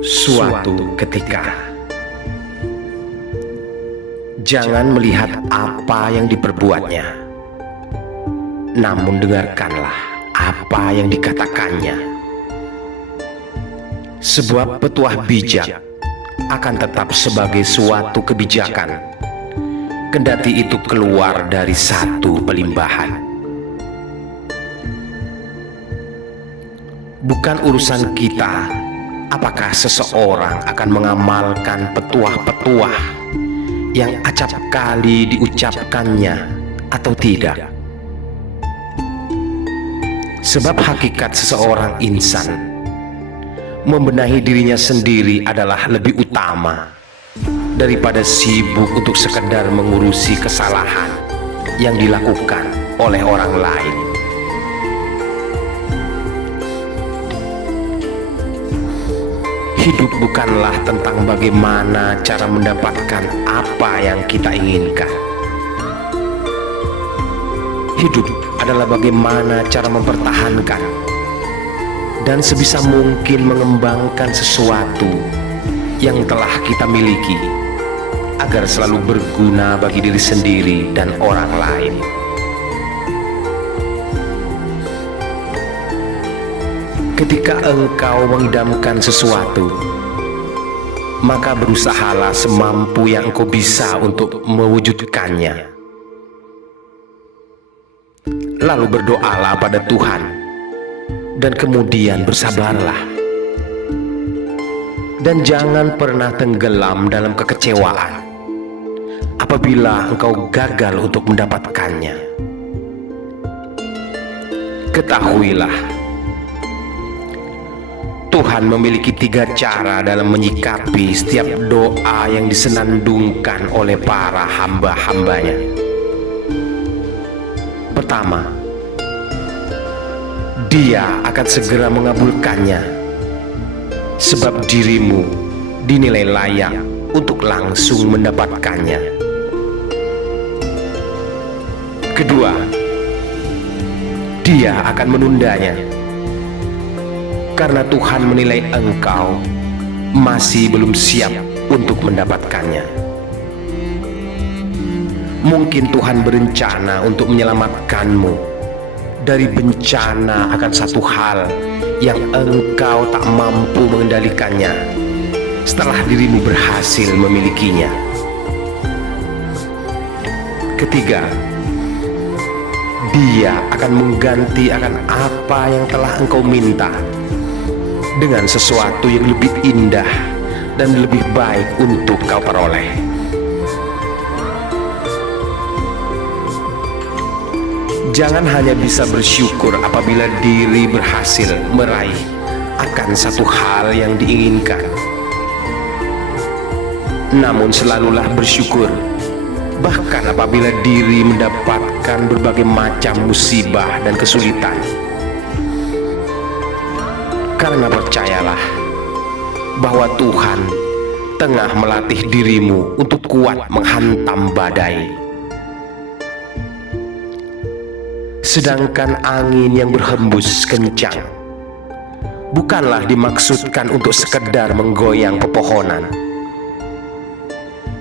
Suatu ketika, jangan melihat apa yang diperbuatnya, namun dengarkanlah apa yang dikatakannya. Sebuah petuah bijak akan tetap sebagai suatu kebijakan, kendati itu keluar dari satu pelimbahan. Bukan urusan kita apakah seseorang akan mengamalkan petuah-petuah yang acap kali diucapkannya atau tidak. Sebab hakikat seseorang insan membenahi dirinya sendiri adalah lebih utama daripada sibuk untuk sekedar mengurusi kesalahan yang dilakukan oleh orang lain. Hidup bukanlah tentang bagaimana cara mendapatkan apa yang kita inginkan. Hidup adalah bagaimana cara mempertahankan dan sebisa mungkin mengembangkan sesuatu yang telah kita miliki agar selalu berguna bagi diri sendiri dan orang lain. Ketika engkau mengidamkan sesuatu, maka berusahalah semampu yang engkau bisa untuk mewujudkannya. Lalu berdoalah pada Tuhan, dan kemudian bersabarlah. Dan jangan pernah tenggelam dalam kekecewaan apabila engkau gagal untuk mendapatkannya. Ketahuilah, Tuhan memiliki 3 cara dalam menyikapi setiap doa yang disenandungkan oleh para hamba-hambanya. Pertama, Dia akan segera mengabulkannya, sebab dirimu dinilai layak untuk langsung mendapatkannya. Kedua, Dia akan menundanya, karena Tuhan menilai engkau masih belum siap untuk mendapatkannya. Mungkin Tuhan berencana untuk menyelamatkanmu dari bencana akan satu hal yang engkau tak mampu mengendalikannya setelah dirimu berhasil memilikinya. Ketiga, Dia akan mengganti akan apa yang telah engkau minta dengan sesuatu yang lebih indah dan lebih baik untuk kau peroleh. Jangan hanya bisa bersyukur apabila diri berhasil meraih akan satu hal yang diinginkan, namun selalulah bersyukur bahkan apabila diri mendapatkan berbagai macam musibah dan kesulitan. Karena percayalah bahwa Tuhan tengah melatih dirimu untuk kuat menghantam badai. Sedangkan angin yang berhembus kencang bukanlah dimaksudkan untuk sekedar menggoyang pepohonan,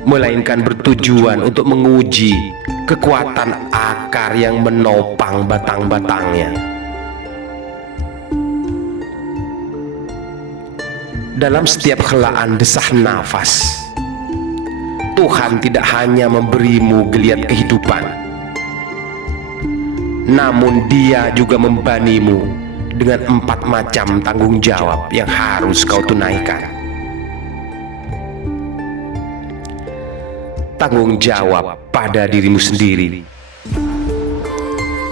melainkan bertujuan untuk menguji kekuatan akar yang menopang batang-batangnya. Dalam setiap helaan desah nafas, Tuhan tidak hanya memberimu geliat kehidupan, namun Dia juga membanimu dengan 4 macam tanggung jawab yang harus kau tunaikan. Tanggung jawab pada dirimu sendiri,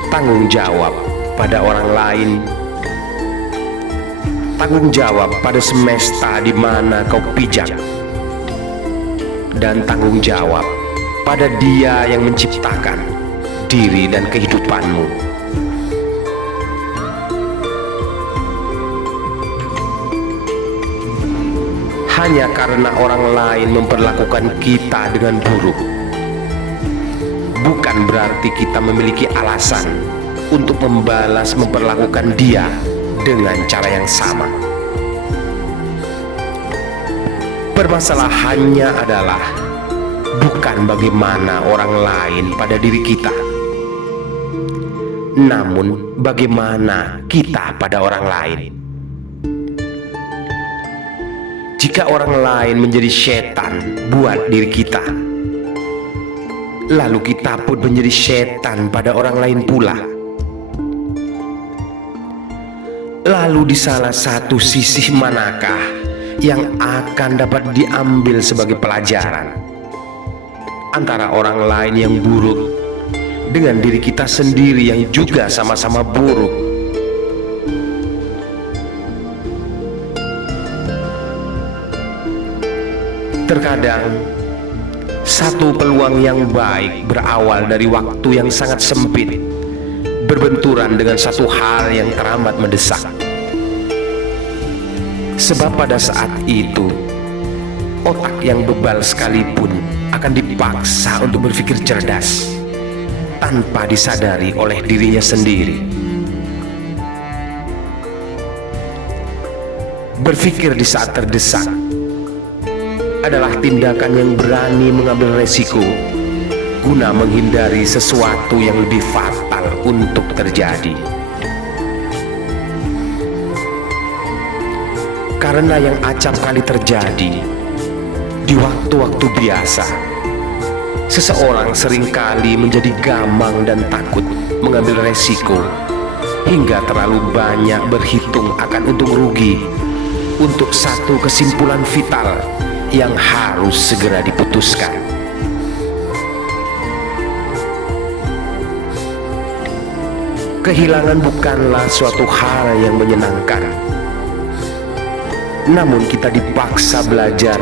tanggung jawab pada orang lain, tanggung jawab pada semesta di mana kau pijak, dan tanggung jawab pada Dia yang menciptakan diri dan kehidupanmu. Hanya karena orang lain memperlakukan kita dengan buruk, bukan berarti kita memiliki alasan untuk membalas memperlakukan dia dengan cara yang sama. Permasalahannya adalah bukan bagaimana orang lain pada diri kita, namun bagaimana kita pada orang lain. Jika orang lain menjadi setan buat diri kita, lalu kita pun menjadi setan pada orang lain pula. Lalu di salah satu sisi manakah yang akan dapat diambil sebagai pelajaran antara orang lain yang buruk dengan diri kita sendiri yang juga sama-sama buruk? Terkadang satu peluang yang baik berawal dari waktu yang sangat sempit, berbenturan dengan satu hal yang teramat mendesak. Sebab pada saat itu, otak yang bebal sekalipun akan dipaksa untuk berpikir cerdas tanpa disadari oleh dirinya sendiri. Berpikir di saat terdesak adalah tindakan yang berani mengambil resiko guna menghindari sesuatu yang lebih fatal untuk terjadi. Karena yang acap kali terjadi di waktu-waktu biasa, seseorang seringkali menjadi gamang dan takut mengambil resiko hingga terlalu banyak berhitung akan untung rugi untuk satu kesimpulan vital yang harus segera diputuskan. Kehilangan bukanlah suatu hal yang menyenangkan, namun kita dipaksa belajar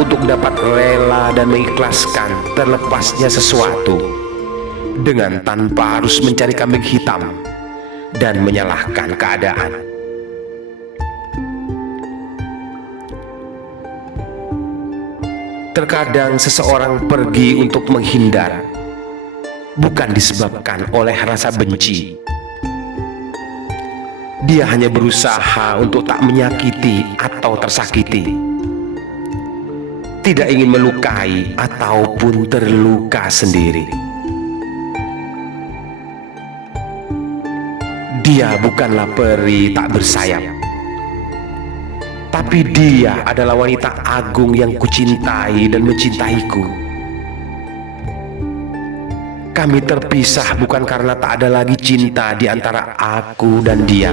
untuk dapat rela dan mengikhlaskan terlepasnya sesuatu dengan tanpa harus mencari kambing hitam dan menyalahkan keadaan. Terkadang seseorang pergi untuk menghindar bukan disebabkan oleh rasa benci. Dia hanya berusaha untuk tak menyakiti atau tersakiti, tidak ingin melukai ataupun terluka sendiri. Dia bukanlah peri tak bersayap, tapi dia adalah wanita agung yang kucintai dan mencintaiku. Kami terpisah bukan karena tak ada lagi cinta di antara aku dan dia,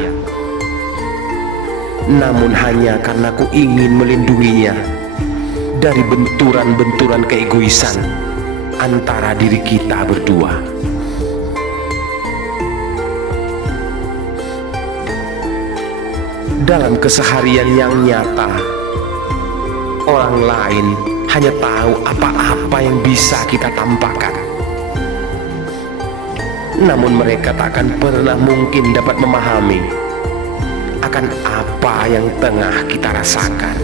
namun hanya karena ku ingin melindunginya dari benturan-benturan keegoisan antara diri kita berdua. Dalam keseharian yang nyata, orang lain hanya tahu apa-apa yang bisa kita tampakkan, namun mereka tak akan pernah mungkin dapat memahami akan apa yang tengah kita rasakan.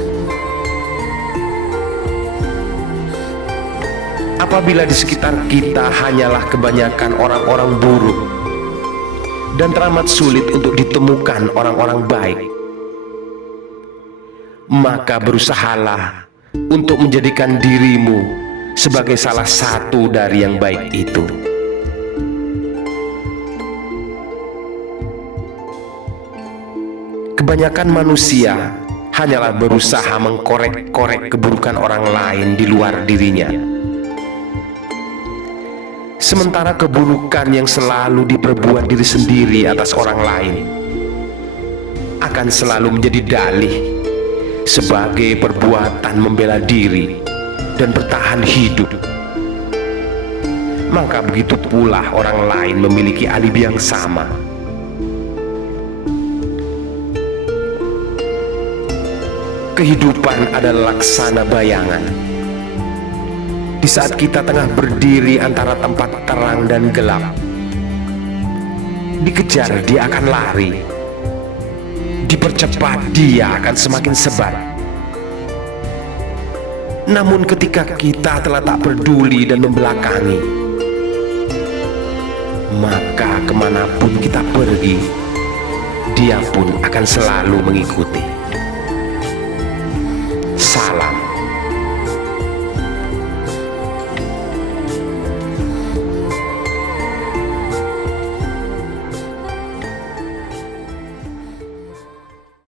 Apabila di sekitar kita hanyalah kebanyakan orang-orang buruk dan teramat sulit untuk ditemukan orang-orang baik, maka berusahalah untuk menjadikan dirimu sebagai salah satu dari yang baik itu. Kebanyakan manusia hanyalah berusaha mengkorek-korek keburukan orang lain di luar dirinya, sementara keburukan yang selalu diperbuat diri sendiri atas orang lain akan selalu menjadi dalih sebagai perbuatan membela diri dan bertahan hidup. Maka begitu pula orang lain memiliki alibi yang sama. Kehidupan adalah laksana bayangan. Di saat kita tengah berdiri antara tempat terang dan gelap, dikejar dia akan lari, dipercepat dia akan semakin sebat. Namun ketika kita telah tak peduli dan membelakangi, maka kemanapun kita pergi, dia pun akan selalu mengikuti. Salam.